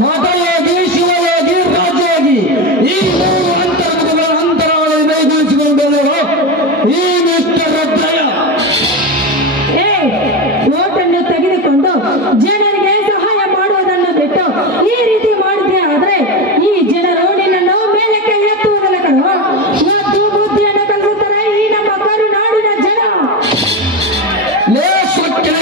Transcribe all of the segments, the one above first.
ನಟವಾಗಿ ಶಿವವಾಗಿ ರಾಜವಾಗಿ ಈ ಮೂರು ಅಂತರಂಗಗಳ ಅಂತರವನ್ನು ಮೈಗೂಡಿಸಿಕೊಂಡರು ಈ ಮಿಸ್ಟರ್ ರತ್ನಯ್ಯ. ಏ ನೋಟನ್ನು ತೆಗೆದುಕೊಂಡು ಜನರಿಗೆ ಸಹಾಯ ಮಾಡುವುದನ್ನು ಬಿಟ್ಟು ಈ ರೀತಿ ಮಾಡಿದ್ರೆ ಆದ್ರೆ ಈ ಜನರು ನಿನ್ನನ್ನು ಮೇಲಕ್ಕೆ ಎತ್ತುವುದಲ್ಲ ಕಣೋ. ಮತ್ತು ಬುದ್ಧಿಯನ್ನು ಈ ನಮ್ಮ ಕರುನಾಡಿನ ಜನ. ಲೇ ಸೊಕ್ಕಿ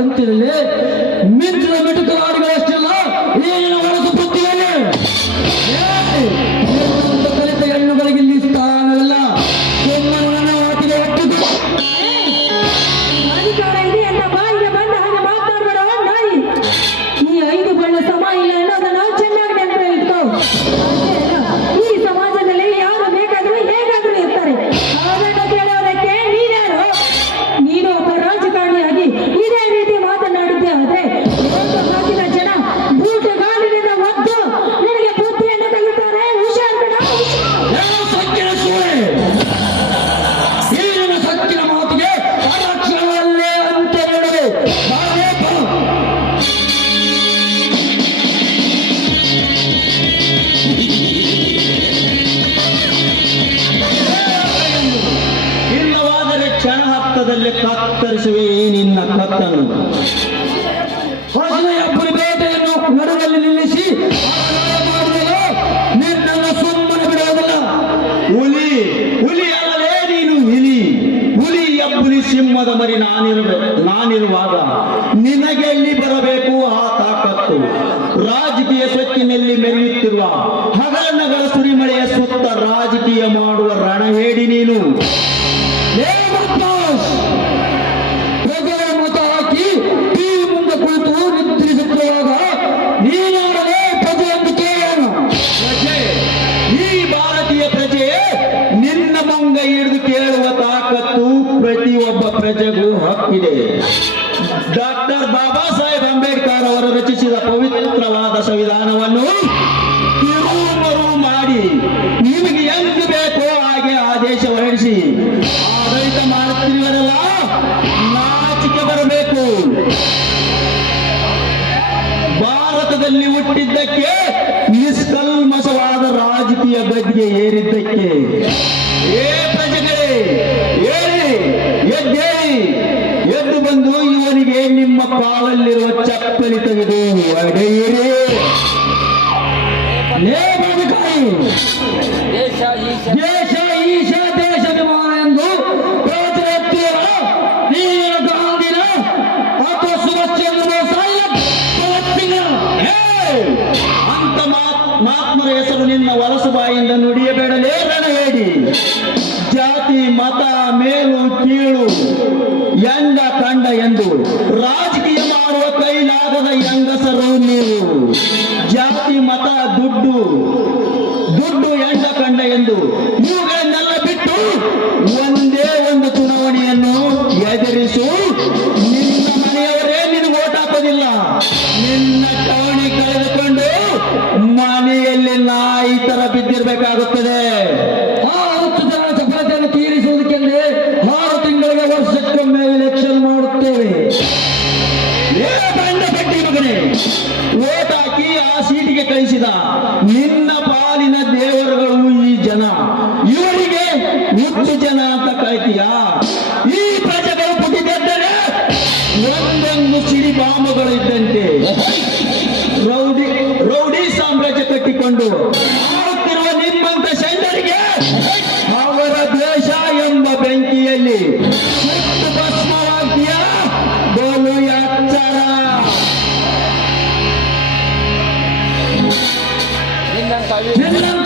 ಅಂತಿರಲಿ. ಹತ್ತದಲ್ಲಿ ಕತ್ತರಿಸುವೆ ನಿನ್ನ ಕತ್ತನು ಪುರಿ ಬೇಟೆಯನ್ನು ನಡುವಲ್ಲಿ ನಿಲ್ಲಿಸಿ ನಿನ್ನನ್ನು ಸುಮ್ಮನೆ ಬಿಡುವುದಿಲ್ಲ. ಹುಲಿ ಹುಲಿ ಅಲ್ಲಲೇ ನೀನು ಹುಲಿ. ಹುಲಿ ಎಬ್ಬುಲಿ ಸಿಂಹದ ಮರಿ ನಾನಿರುವ ನಾನಿರುವಾಗ ನಿನಗೆ ಎಲ್ಲಿ ಬರಬೇಕು? ಆ ತಾಕತ್ತು. ರಾಜಕೀಯ ಸ್ವತ್ತಿನಲ್ಲಿ ಮೆರೆಯುತ್ತಿರುವ ಹಗರಣಗಳ ಸುರಿಮಳೆಯ ಸುತ್ತ ರಾಜಕೀಯ ಮಾಡುವ ರಣಹೇಡಿ ನೀನು. ಹಕ್ಕಿದೆ ಡಾಕ್ಟರ್ ಬಾಬಾ ಸಾಹೇಬ್ ಅಂಬೇಡ್ಕರ್ ಅವರು ರಚಿಸಿದ ಪವಿತ್ರವಾದ ಸಂವಿಧಾನವನ್ನು ತಿರುಮರು ಮಾಡಿ ನಿಮಗೆ ಎಂತ ಬೇಕೋ ಹಾಗೆ ಆದೇಶ ಹೊರಡಿಸಿ. ಆಡಳಿತ ಮಾಡುತ್ತಿರುವರೆಲ್ಲ ನಾಚಿಕೆ ಬರಬೇಕು. ಭಾರತದಲ್ಲಿ ಹುಟ್ಟಿದ್ದಕ್ಕೆ ನಿಷ್ಕಲ್ಮಸವಾದ ರಾಜಕೀಯ ಬಗ್ಗೆ ಏರಿದ್ದಕ್ಕೆ. ಬಂದು ಇವನಿಗೆ ನಿಮ್ಮ ಕಾಲಲ್ಲಿರುವ ಚಪ್ಪಲಿ ತೆಗೆದು ಎಂದು ನೀನು ಹೆಸರು ನಿನ್ನ ಬಾಯಿಂದ ನುಡಿಯಬೇಡಲೇ ಜಾತಿ, ಮತ, ಮೇಲು, ಕೀಳು ಎಂದು ರಾಜಕೀಯ ಮಾಡುವ ಒಂದೊಂದು ಸಿಡಿ ಬಾಂಬುಗಳು ಇದ್ದಂತೆ ರೌಡಿ ರೌಡಿ ಸಾಮ್ರಾಜ್ಯ ಕಟ್ಟಿಕೊಂಡು ಆಡುತ್ತಿರುವ ನಿಮ್ಮಂತ ಸೈನ್ಯರಿಗೆ ಅವರ ದೇಶ ಎಂಬ ಬೆಂಕಿಯಲ್ಲಿ ಬೋಲು ಎಚ್ಚರ ನಿನ್ನಂತ